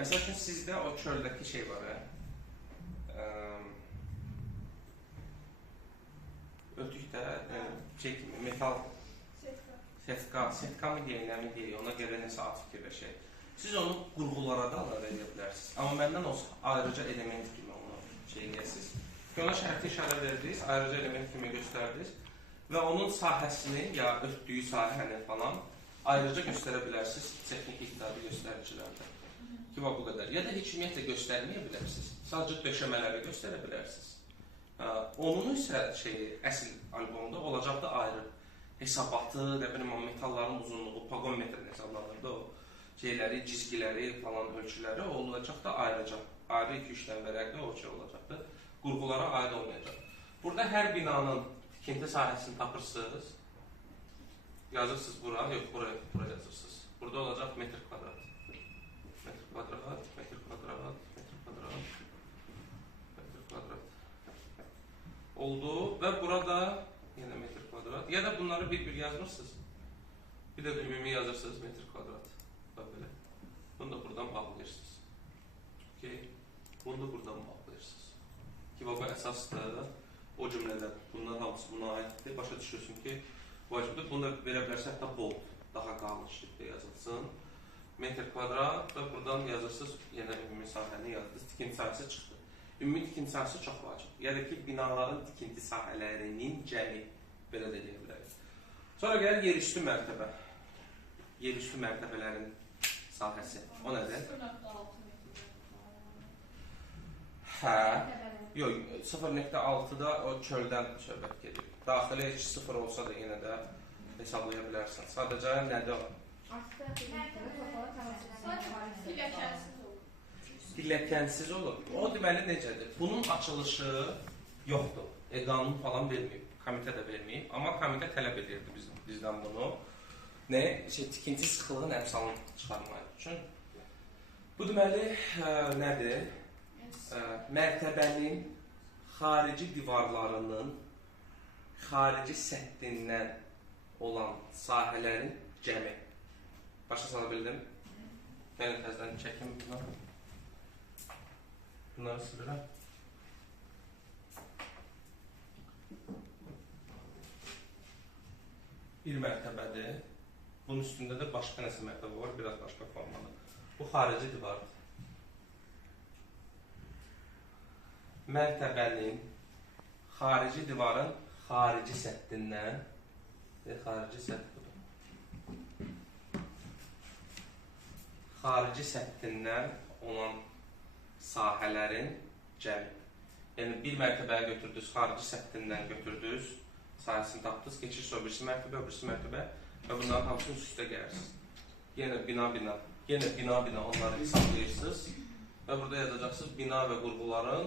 Məsəl üçün sizdə o çöldəki şey var, ötükdə şey kimi, metal setka mı deyək, nə mi deyək, ona görə nəsə ad fikirləşək. Siz onu qurğulara da əlavə edə bilərsiniz. Amma məndən o ayrıca element kimi onu şey eləyəsiniz. Ona şərti işarə verdiniz, ayrıca element kimi göstərdiniz və onun sahəsini, ya ötdüyü sahəni falan ayrıca göstərə bilərsiniz texnik iqtisadi göstəricilərdə. Ki, bu qədər. Ya da heç ümumiyyətlə göstərməyə bilərsiniz. Sadəcə döşəmələri göstərə bilərsiniz. Onun isə əsl albomda olacaq da ayrı hesabatı, metalların uzunluğu, pagon metrin hesablanırdı o şeyləri, cizgiləri falan ölçüləri olacaq da ayrıca. Ayrı 2-3 dənə vərəqdə o şey olacaqdır. Qurğulara aid olmayacaq. Burada hər binanın tikinti sahəsini tapırsınız. Yazırsınız bura, yox bura yazırsınız. Burada olacaq metr kvadrat. Metr kvadrat, metr kvadrat, metr kvadrat, metr kvadrat. Oldu və burada yenə metr kvadrat. Ya da bunları bir-bir yazmırsınız. Bir də ümumi yazırsınız metr kvadrat. Belə. Bunu da buradan bağlayırsınız. Bunu da buradan bağlayırsınız. Ki, bu əsasdır. O cümlələr, bunlar hamısı buna aiddir. Başa düşürsün ki, vacibdir. Bunu da verə bilərsə, hətta bold, daha qalın şriflə yazılsın. Metr kvadrat və buradan yazırsınız, yenə ümumi sahəni yazdınız. Tikinti sahəsi çıxdı. Ümumi tikinti sahəsi çox vacib. Yəni ki, binaların tikinti sahələrinin cəmi belə də deyə bilərik. Sonra gəlir yerüstü mərtəbə. Yerüstü mərtəbələrin sahəsi. O nədir? 0.6 yox, 0.6-da o çöldən söhbət gedir. Daxili heç 0 olsa da yenə də hesablaya bilərsən. Sadəcə nədir o? Pilləkənsiz olur. O deməli necədir? Bunun açılışı yoxdur. Qanun falan verməyib. Komitə də verməyib. Amma komitə tələb edirdi bizdən bunu. Tikinti sıxılığın əmsalını çıxarmaq üçün. Bu deməli nədir? Mərtəbənin xarici divarlarının xarici səthindən olan sahələrin cəmi. Başa sala bildim? Gəlin təzdən çəkim bunları. Bunları silirəm. Bir mərtəbədir. Bunun üstündə də başqa nəsə mərtəbə var, biraz başqa formalı. Bu xarici divardır. Mərtəbənin xarici divarın xarici səthindən xarici səthindən olan sahələrin cəmi. Yəni, bir mərtəbəyə götürdünüz, xarici səthindən götürdünüz, sahəsini tapdınız, keçirsiniz o birisi mərtəbə və bunların hamısını üstə gəlirsiniz. Yenə bina, yenə bina onları hesablayırsınız və burada yazacaqsınız bina və qurğuların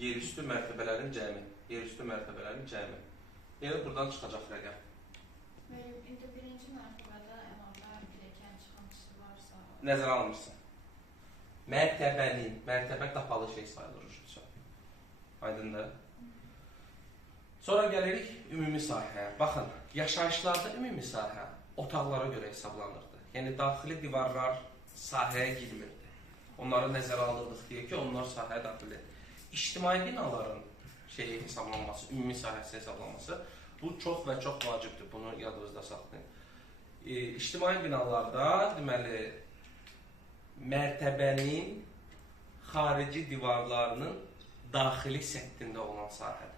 yerüstü mərtəbələrin cəmi. Yerüstü mərtəbələrin cəmi. Yəni, buradan çıxacaq rəqəm. İndi birinci mərtəbədə əlavə pilləkən çıxıntısı varsa... Nəzərə almışsın. Mərtəbə qapalı şey sayılır. Aydındır. Sonra gəlirik ümumi sahəyə. Baxın, yaşayışlarda ümumi sahə otaqlara görə hesablanırdı. Yəni, daxili divarlar sahəyə girmirdi. Onları nəzərə alırdıq deyə ki, onlar sahəyə daxil edir. İctimai binaların hesablanması, ümumi sahəsi hesablanması bu çox və çox vacibdir. Bunu yadınızda saxlayın. İctimai binalarda deməli mərtəbənin xarici divarlarının daxili səthində olan sahədir.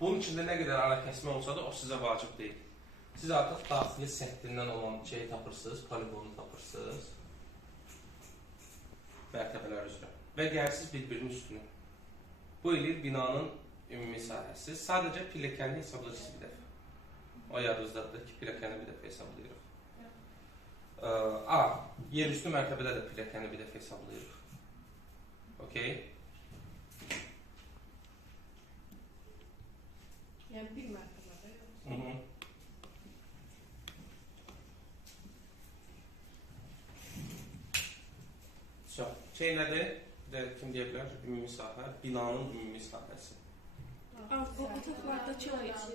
Bunun içində nə qədər ara kəsmə olsa da o sizə vacib deyil. Siz artıq daxili səthindən olan şeyi tapırsınız, poligonu tapırsınız mərtəbələr üzrə və gəlirsiniz bir-birinin üstünə. Bu eləyir binanın ümumi sahəsi. Sadəcə pilləkəni hesablayırsınız bir dəfə. O yadınızdadır ki, pilləkəni bir dəfə hesablayırıq. Yerüstü mərtəbədə də pilləkəni bir dəfə hesablayırıq. Yəni bir mərtəbədə yoxsa? Şey nədir? Kim deyə bilər? Ümumi sahə. Binanın ümumi sahəsi. Otaqlardakı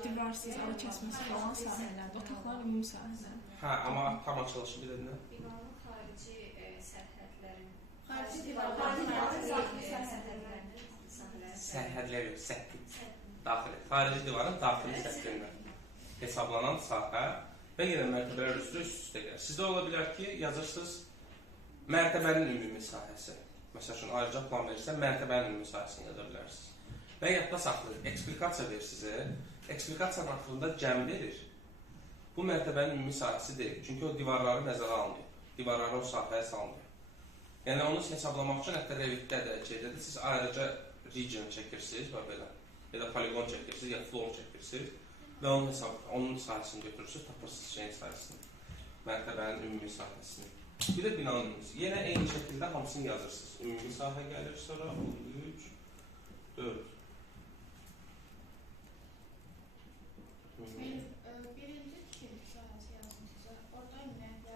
divarsız ara kəsməsi olan sahələrdir. Otaqların ümumi sahələri. Amma tam açılışı bir də nə? Binanın xarici səthə sərhədlər yox, səttin. Daxili. Xarici divarın daxili səttindən hesablanan sahə və yenə mərtəbələr üstə gəlir. Sizdə ola bilər ki, yazırsınız mərtəbənin ümumi sahəsi. Məsəl üçün, ayrıca plan verirsən, mərtəbənin ümumi sahəsini yaza bilərsiniz. Və yadda saxlayır, eksplikasiya verir sizə. Eksplikasiyanın axırında cəm verir. Bu mərtəbənin ümumi sahəsi deyil. Çünki o divarları nəzərə almıyor. Divarları o sahəyə salmıyor. Yəni, onu hesablamaq üçün hətta Revitdə də şeydədir. Siz ayrıca region çəkirsiniz, belə. Ya da poligon çəkirsiniz, ya floor çəkirsiniz. Və onun sahəsini götürürsünüz, tapırsınız şeyin sahəsini. Mərtəbənin ümumi sahəsini. Bir də binanın ümumisi. Yenə eyni şəkildə hamısını yazırsınız. Ümumi sahə gəlir, sonra 3, 4. Birinci tikinti sahəsi yazdım sizə. Orada ümumiyyətlə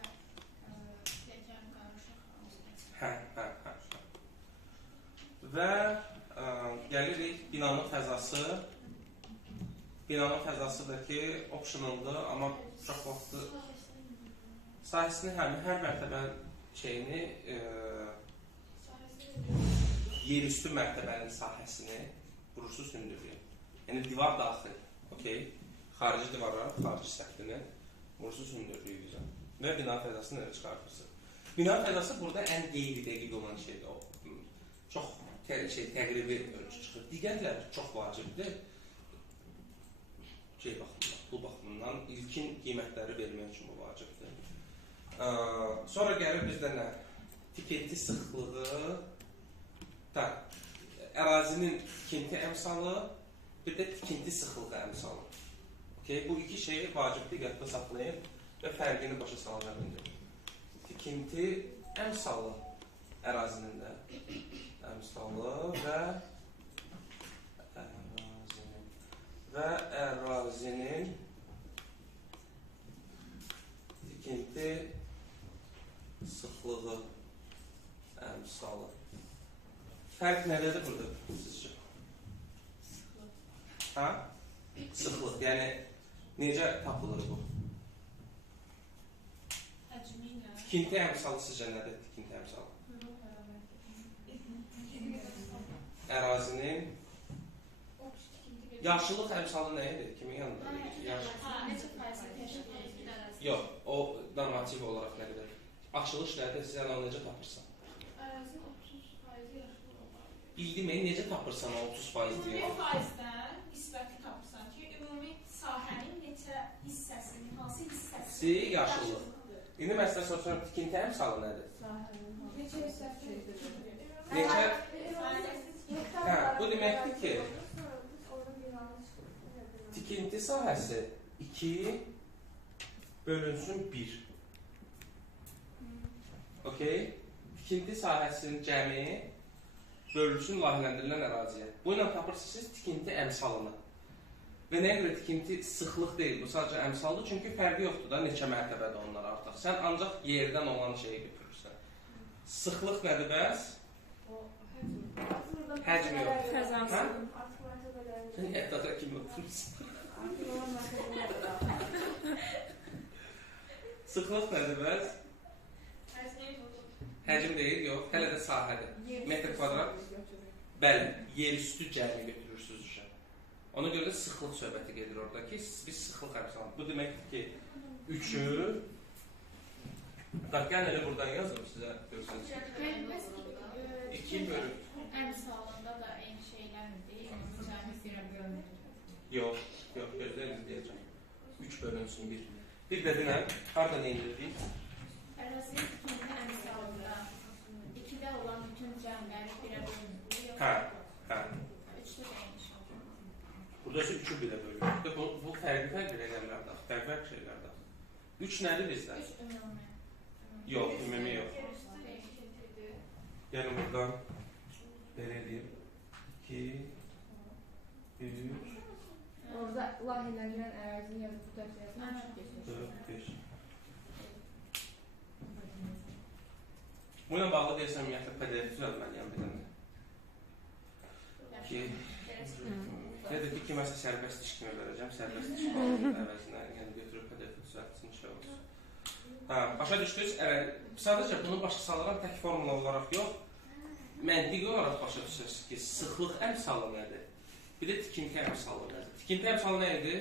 pilləkən qarışıq. Hə. Və gəlirik binanın fəzası. Binanın fəzası da ki, optionaldır, amma çox vaxtı sahəsini hər mərtəbənin şeyini yerüstü mərtəbənin sahəsini vurursunuz hündürlüyə. Yəni divar daxil, okey? Xarici divarlar, xarici səthini vurursunuz hündürlüyü üzrə. Və bina fəzasını elə çıxartırsınız. Bina fəzası burada ən qeyri-dəqiq olan şeydir. Çox təqribi ölçü çıxır. Digərləri çox vacibdir. Bu baxımdan ilkin qiymətləri vermək üçün bu vacibdir. Sonra gəlir bizdə nə? Tikinti sıxlığı, ərazinin tikinti əmsalı, bir də tikinti sıxlığı əmsalı. Bu iki şeyi vacibdir, yadda saxlayın və fərqini başa salana bildirir. Tikinti əmsalı ərazinin də əmsalı və ərazinin tikinti sıxlığı əmsalı. Fərq nədədir burada sizcə? Sıxlıq. Yəni, necə tapılır bu? Tikinti əmsalı sizcə nədir? Tikinti əmsalı. Ərazinin yaşıllıq əmsalı nə idi? Kimin yanında? Neçə faizi təşkil edir? Yox, o normativ olaraq nə qədər? Açılış nədir? Sən onu necə tapırsan? Ərazinin 30% yaşlı olar. Bildim, necə tapırsan o 30% deyir? Ümumi faizdən nisbəti tapırsan ki, ümumi sahənin neçə hissəsinin, hansı hissəsi yaşıllıq. İndi mən sizə soruşuram, tikinti əmsalı nədir? Neçə hissəsi? Bu deməkdir ki, tikinti sahəsi 2 bölünsün 1. Okey? Tikinti sahəsinin cəmi bölünsün layihələndirilən əraziyə. Bu ilə tapırsınız tikinti əmsalını. Və nəyə görə tikinti sıxlıq deyil, bu sadəcə əmsaldır, çünki fərqi yoxdur da neçə mərtəbədə onlar artıq. Sən ancaq yerdən olan şeyi götürürsən. Sıxlıq nədir bəs? Həcm yox. Fəzası. Sən ədada kimi oturursun? Sıxlıq nədir bəs? Həcm deyil, yox. Hələ də sahədir. Metr kvadrat. Bəli, yerüstü cəmi götürürsünüz işə. Ona görə də sıxlıq söhbəti gedir orada ki, biz sıxlıq əmsalı. Bu deməkdir ki, 3-ü gəlin elə buradan yazım sizə görsəniz. 2 bölü. Əmsalında da eyni şeylərdir. Ümumi cəmi birə bölünür. Yox, gözləyin deyəcəm. 3 bölünsün 1. Bir də dinəm, harada nə indirdik? Ərazinin tikinti əmsalında 2-də olan bütün cəmləri birə bölünür. Hə. 3-də də eyni şey olur. Burada 3-ü birə bölünür. Bu fərqli rəqəmlərdə, fərqli şeylərdə. 3 nədir bizdə? 3 ümumi. Yox, ümumi yox. Yəni buradan belə edeyim. 2, 3, Orada layihələndirən ərazini yazıb bu dəftərdən çıxıb 4, 5. Bu ilə bağlı deyəsən, ümumiyyətlə PDF düzəlməliyəm bir dənə. Ki, dedir ki, kiməsə sərbəst iş kimi verəcəm, sərbəst iş əvəzinə, yəni götürüb PDF düzəltsin, şey olsun. Başa düşdünüz, sadəcə bunu başa salıram tək formula olaraq yox, məntiqi olaraq başa düşürsünüz ki, sıxlıq əmsalı nədir? Bir də tikinti əmsalı nədir? Tikinti əmsalı nə idi?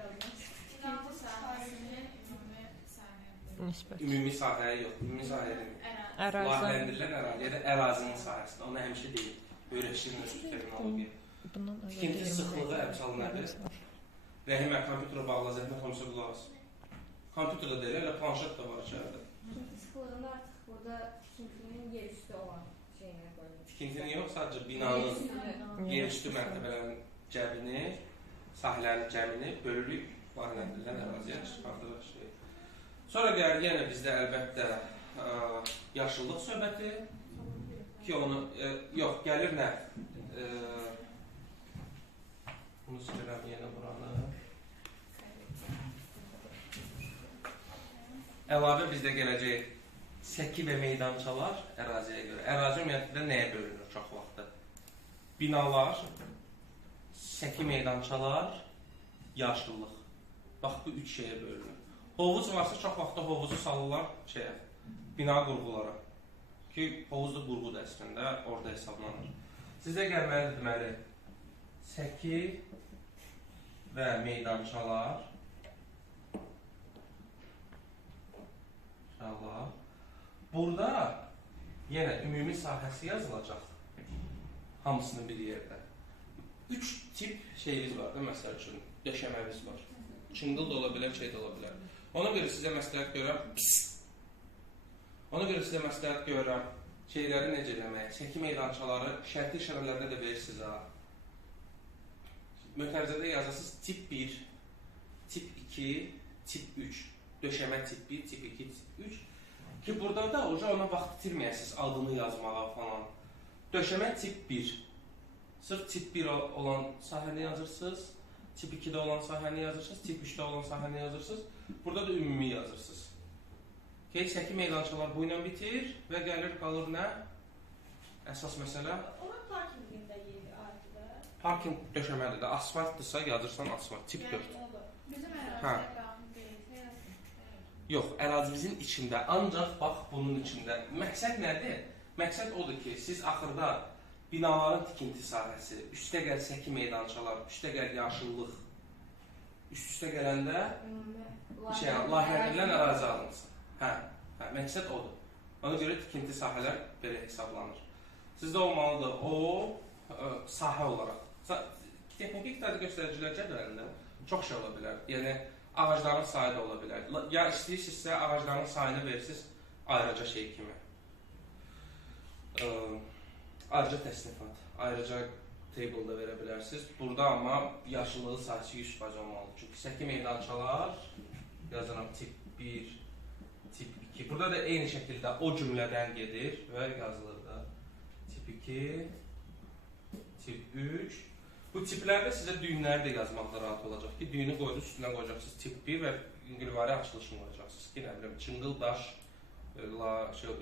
Tikinti sahəsinin ümumi sahəsi. Nisbət. Ümumi sahəyə yox, ümumi sahəyə demir. Ərazi. Layihələndirilən ərazi ya da ərazinin sahəsində. Onu həmişə deyil. Öyrəşdirilmiş terminologiya. Bundan Tikinti sıxlığı əmsalı nədir? Rəhimə, kompüterə bağla, zəhmət olmasa qulaq as. Kompüterdə deyil, elə planşet də var içəridə. Tikinti sıxlığında artıq burada tikintinin yer üstü olan şeyinə qoyulur. Tikintinin yox, sadəcə binanın yerüstü mərtəbələrin cəbini, sahələrin cəmini bölürük, layihələndirilən əraziyə çıxardırıq şey. Sonra gəlir yenə bizdə əlbəttə yaşıllıq söhbəti ki onu, yox, gəlir nə? Bunu silirəm yenə buranı. Əlavə bizdə gələcək səki və meydançalar əraziyə görə. Ərazi ümumiyyətlə nəyə bölünür çox vaxtda? Binalar, səki meydançalar, yaşıllıq. Bax, bu üç şeyə bölünür. Hovuz varsa çox vaxtda hovuzu salırlar şeyə, bina qurğulara. Ki, hovuz da qurğudur əslində, orada hesablanır. Sizə gəlməlidir deməli, səki və meydançalar, İnşallah. Burada yenə ümumi sahəsi yazılacaq. Hamısının bir yerdə. 3 tip şeyimiz var da, məsəl üçün, döşəməmiz var. Çınqıl da ola bilər, şey də ola bilər. Ona görə sizə məsləhət görürəm, ona görə sizə məsləhət görürəm, şeyləri necə eləmək, səki meydançaları şərti işarələrdə də verirsiniz ha. Mötərizədə yazasınız tip 1, tip 2, tip 3. Döşəmə tip 1, tip 2, tip 3. Ki, burada da ona vaxt itirməyəsiniz adını yazmağa falan. Döşəmə tip 1. Sırf tip 1 olan sahəni yazırsınız, tip 2-də olan sahəni yazırsınız, tip 3-də olan sahəni yazırsınız. Burada da ümumi yazırsınız. Səki meydançalar bu ilə bitir və gəlir, qalır nə? Əsas məsələ. Ona parkingində yeri aiddir. Parking döşəmədir də. Asfaltdırsa yazırsan asfalt, tip 4. Bizim ərazidə qanun deyil. Yox, ərazimizin içində, ancaq bax bunun içində. Məqsəd nədir? Məqsəd odur ki, siz axırda binaların tikinti sahəsi, üstə gəl səki meydançalar, üstə gəl yaşıllıq, üst-üstə gələndə layihələndirilən ərazi alınsın. Hə, məqsəd odur. Ona görə tikinti sahələr belə hesablanır. Sizdə olmalıdır o sahə olaraq. Texnik göstəricilər cədvəlində çox şey ola bilər. Yəni, ağacların sayı da ola bilər. Ya istəyirsinizsə ağacların sayını verirsiniz ayrıca şey kimi. Ayrıca təsnifat, ayrıca table-da verə bilərsiniz. Burada amma yaşıllığı sayısı 100% olmalıdır. Çünki səki meydançalar yazıram tip 1, tip 2. Burada da eyni şəkildə o cümlədən gedir və yazılır da. Tip 2, tip 3. Bu tiplərdə sizə düyünləri də yazmaqda rahat olacaq ki, düyünü qoyduğunuz üstünə qoyacaqsınız tip 1 və ünqülvari açılışını qoyacaqsınız ki, nə biləm, çınqıl daş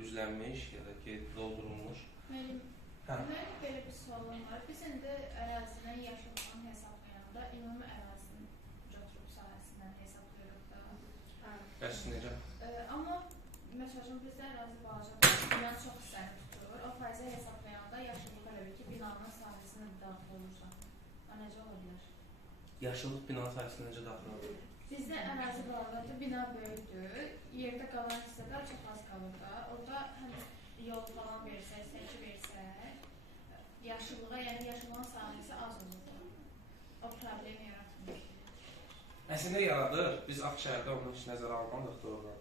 üzlənmiş ya da ki, doldurulmuş. Mənim belə bir sualım var. Biz indi ərazinin yaşıllığını hesablayanda ümumi ərazinin götürüb sahəsindən hesablayırıq da. Bəs necə? Amma məsələn, bizdə ərazi balacadır, binanın çox hissəni tutur. O faizə hesablayanda yaşıllıq elə ki, binanın sahəsində daxil olursa. Necə ola bilər? Yaşıllıq binanın sahəsində necə daxil olur? Bizdə ərazi balacadır, bina böyükdür, yerdə qalan hissədə çox az qalır da. Orada həm yol falan versək, səki versək, yaşıllığa, yəni yaşıllığın sahəsi az olur. O problemi yaratmır. Əslində yaradır. Biz Ağşəhərdə onun heç nəzərə almadıq doğru.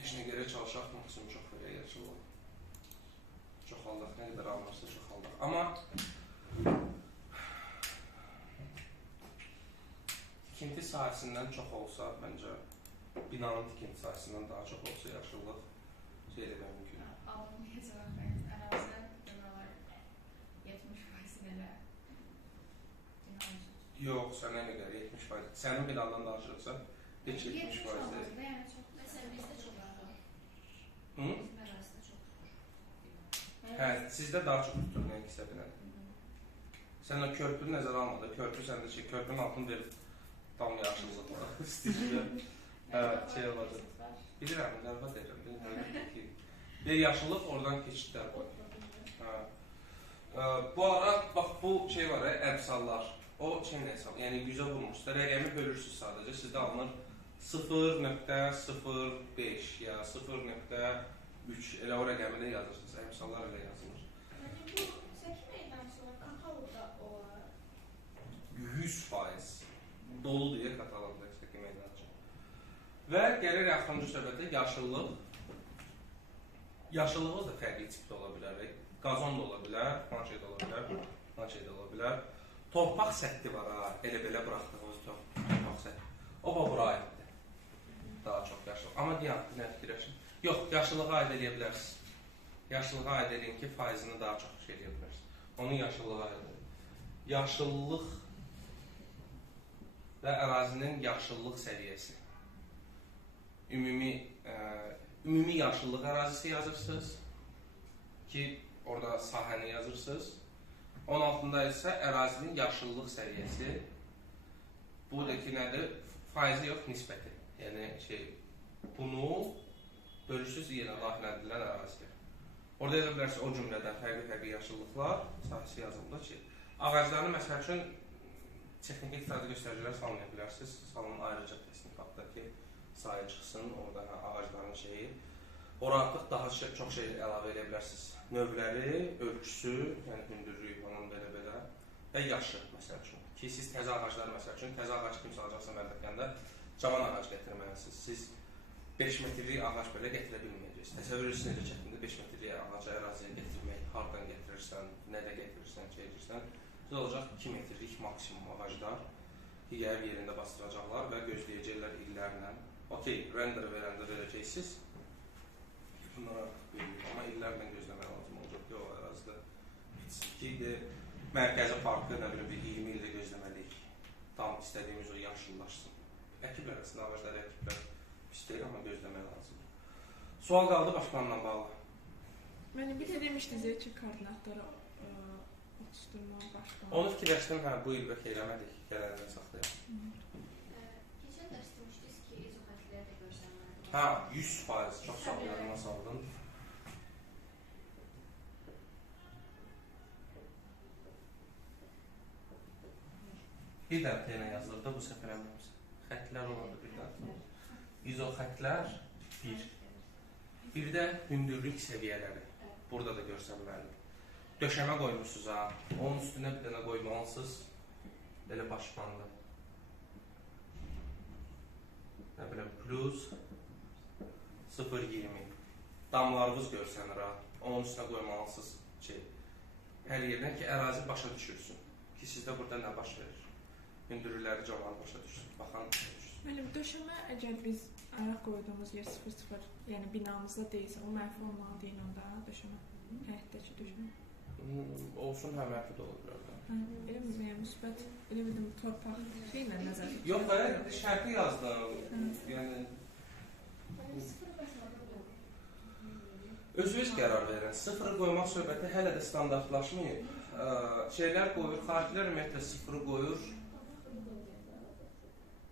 Heç nə görə çalışaq, maksimum çox verək yaşıllıq. Çox aldıq, nə qədər alınırsa çox aldıq. Amma tikinti sahəsindən çox olsa, məncə binanın tikinti sahəsindən daha çox olsa yaşıllıq şey eləmək mümkün. Alınmayacaq, ərazidə binalar 70% elə bina olacaq. Yox, sənə nə qədər 70%. Sənin binandan danışırsa, heç 70% deyil. Yəni çox. Məsələn, bizdə çox var. Hı? Bizim ərazidə çox var. Hə, sizdə daha çox tutur nə ikisə bilən. Sən o körpünü nəzərə almadı. Körpü səndə körpünün altını verib damla yaşıllıq var. İstəyirlər. Hə, şey olacaq. Bilirəm, nərvə deyirəm. Bir yaşıllıq oradan keçidlər var. Bu ara, bax bu şey var ya, əmsallar. O şey nə hesab? Yəni 100-ə vurmuşsa, rəqəmi bölürsünüz sadəcə. Sizdə alınır 0.05 ya 0.3 elə o rəqəmi də yazırsınız. Əmsallar elə yazılır. Yəni bu səki meydançalar katalogda olar. 100% dolu deyə katalogda səki meydançı. Və gəlir axırıncı söhbətə yaşıllıq. Yaşıllığınız da fərqli tipdə ola bilər. Qazon da ola bilər, falan şey də ola bilər, falan şey də ola bilər. Torpaq səthi var ha, elə-belə buraxdığınız torpaq səthi. O bura aiddir. Daha çox yaşıllıq. Amma deyəm, nə fikirləşin? Yox, yaşıllığa aid edə bilərsiniz. Yaşıllığa aid edin ki, faizini daha çox şey edə bilərsiniz. Onun yaşıllığa aid edin. Yaşıllıq və ərazinin yaşıllıq səviyyəsi. Ümumi yaşıllıq ərazisi yazırsınız ki, orada sahəni yazırsınız. Onun altında isə ərazinin yaşıllıq səviyyəsi. Buradakı nədir? Faizi yox, nisbəti. Yəni, bunu bölürsünüz yenə daxiləndirilən əraziyə. Orada yaza bilərsiniz o cümlədən fərqli yaşıllıqlar sahəsi yazıldı ki, ağaclarını məsəl üçün texniki iqtisadi göstəricilər salmaya bilərsiniz. Salın ayrıca texnik haqda ki, sahə çıxsın, orada ağacların şeyi. Ora artıq daha çox şey əlavə edə bilərsiniz. Növləri, ölçüsü, yəni hündürlüyü falan belə-belə və yaşı, məsəl üçün. Ki, siz təzə ağaclar, məsəl üçün, təzə ağac kim salacaqsa mərdəkəndə cavan ağac gətirməlisiniz. Siz 5 metrlik ağac belə gətirə bilməyəcəksiniz. Təsəvvür edirsiniz necə çətindir 5 metrlik ağacı əraziyə gətirmək, hardan gətirirsən, nədə gətirirsən, çəkirsən. Siz olacaq 2 metrlik maksimum ağaclar digər yerində bastıracaqlar və gözləyəcəklər illərlə. Okey, render verəndə verəcəksiniz. Bunlar artıq böyük, amma illərlə gözləmək lazım olacaq ki, o ərazidə ki, mərkəzi parkı, nə bilim, 20 ildə gözləməliyik. Tam istədiyimiz o yaşıllaşsın. Əkiblər arasında ağacları əkiblər pis deyil, amma gözləmək lazımdır. Sual qaldı başqanla bağlı. Mənim bir də demişdiniz ki, koordinatları tutuşturmaq başqanı. Onu fikirləşdim, bu il bəlkə eləmədik, gələnləri saxlayaq. Keçən dərs demişdiniz ki, izoxətləri də görsənməlidir. 100%, çox sağ yadıma saldın. Bir də tenə yazılır da bu səfər əmrimiz. Xətlər olmadı bir də. İzoxətlər 1. Bir də hündürlük səviyyələri. Burada da görsənməlidir. Döşəmə qoymuşsunuz ha. Onun üstünə bir dənə qoymalısınız. Belə başlandı. Nə biləm, plus 0.20. Damlarınız görsənir ha. Onun üstünə qoymalısınız hər yerdən ki, ərazi başa düşürsün. Ki, sizdə burada nə baş verir? Hündürlükləri cavabı başa düşsün. Baxan başa düşsün. Mənim döşəmə, əgər biz ayaq qoyduğumuz yer 0-0, yəni binamızda deyilsə, o mənfi olmalı deyil onda döşəmə, həyətdəki döşəmə. Olsun, hə, mənfi də olur orada. Elə mi, müsbət, elə bildim, torpaq şeylə nəzər tutur. Yox, şərti yazdım. Yəni, özünüz qərar verin. Sıfırı qoymaq söhbəti hələ də standartlaşmayıb. Şeylər qoyur, xaricilər ümumiyyətlə sıfırı qoyur.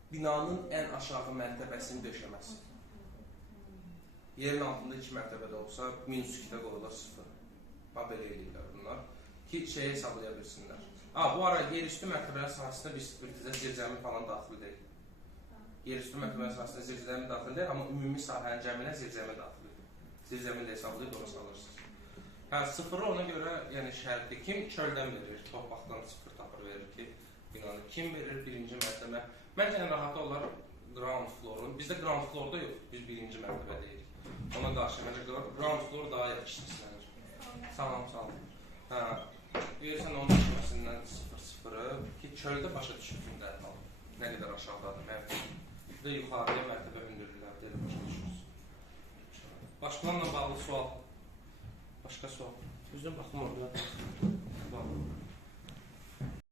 Binanın ən aşağı mərtəbəsini döşəməsi. Yerin altında 2 mərtəbədə olsa, -2-də qoyurlar 0. Belə eləyirlər bunlar. Ki, şeyi hesablaya bilsinlər. Bu ara yerüstü mərtəbələr sahəsində bir zircəmi falan daxil deyil. Yerüstü mərtəbələr sahəsində zircəmi daxil deyil, amma ümumi sahənin cəminə zircəmi daxildir. Zircəmi də hesablayıb ona salırsınız. Sıfırı ona görə şərtdir. Kim çöldən verir, torpaqdan 0 tapır verir ki, binanı. Kim verir birinci mərtəbə? Məncə ən rahatı olar ground floor'un. Bizdə ground floor'da yox, biz birinci mərtəbə deyirik. Ona qarşı məncə ground floor daha yaxşı işlənir. Salam. Görürsən onun düşməsindən 0-0'ı ki, çöldə başa düşürsün dərhal. Nə qədər aşağıdadır mərtəbə. Bir də yuxarıya mərtəbə hündürlüklər deyil, başa düşürsün. Başqalarla bağlı sual. Başqa sual. Üzrə baxım orada.